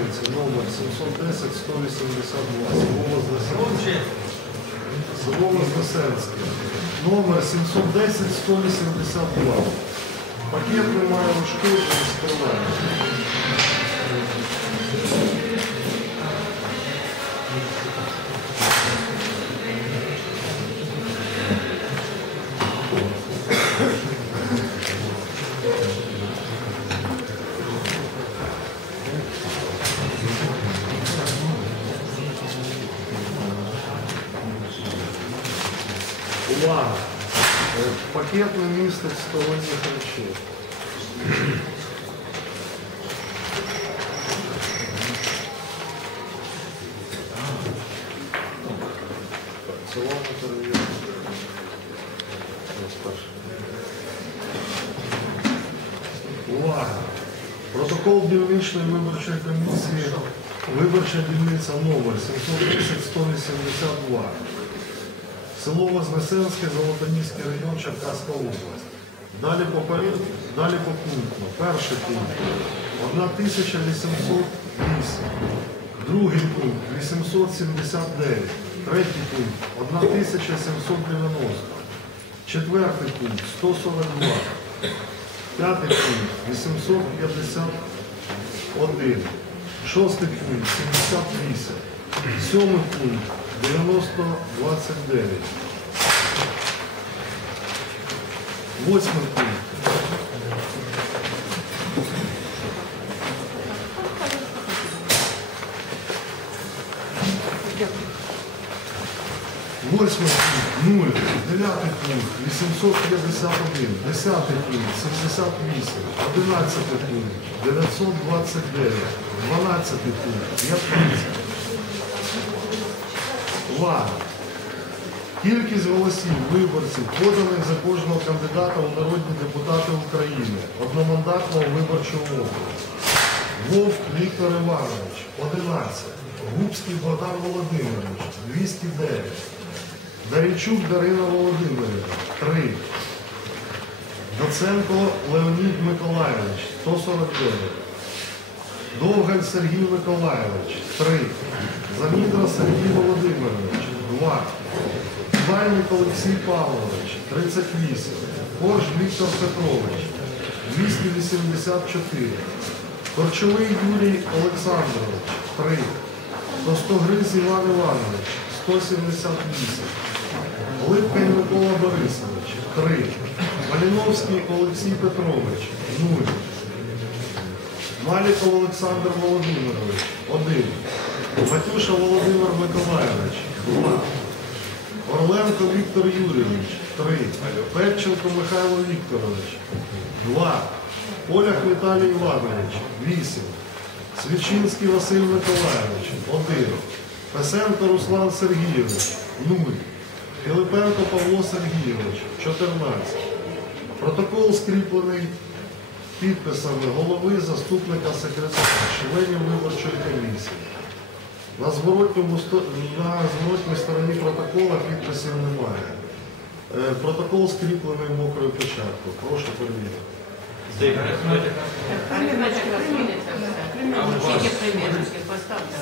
дільниці номер 710 182 село Вознесенське. Село Вознесенське. Номер 710 182. Пакет немає ушкоджень, скриває. Увага! Е, Пакет не містить сторонніх речей. Увага! Протокол дільничної виборчої комісії, виборча дільниця номер 710-182. Село Вознесенське, Золотоніський район, Черкаська область. Далі по порядку, далі по пункту. Перший пункт 1808. Другий пункт 879. Третій пункт 1790. Четвертий пункт 142. П'ятий пункт 851. Шостий пункт 78. Сьомий пункт 9029. Восьмий пункт. Восьмий пункт. 0, дев'ятий пункт. 851, десятий пункт. 78, одинадцятий пункт. 929, дванадцятий пункт. 15. Увага! Кількість голосів виборців, поданих за кожного кандидата у народні депутати України, одномандатного виборчого округу. Вовк Віктор Іванович 11, Губський Богдан Володимирович 209, Дарічук Дарина Володимирівна 3, Доценко Леонід Миколайович 149, Довгаль Сергій Миколайович 3, Замідра Сергій Володимирович 2, Бальник Олексій Павлович 38, Корж Віктор Петрович 284, Корчовий Юрій Олександрович 3, Тостогриз Іван Іванович 178, Липкань Микола Борисович 3, Маліновський Олексій Петрович 0, Маліков Олександр Володимирович. 1, Батюша Володимир Миколайович. 2, Орленко Віктор Юрійович. 3, Петченко Михайло Вікторович. 2, Олях Віталій Іванович. 8, Свічинський Василь Миколайович. 1, Песенко Руслан Сергійович. 0, Філипенко Павло Сергійович. 14. Протокол скріплений підписами голови, заступника секретаря, членів виборчої комісії. На зворотній стороні протокола підписів немає. Е, Протокол скріплений мокрою печаткою. Прошу перевірити. Тільки примірнички поставте.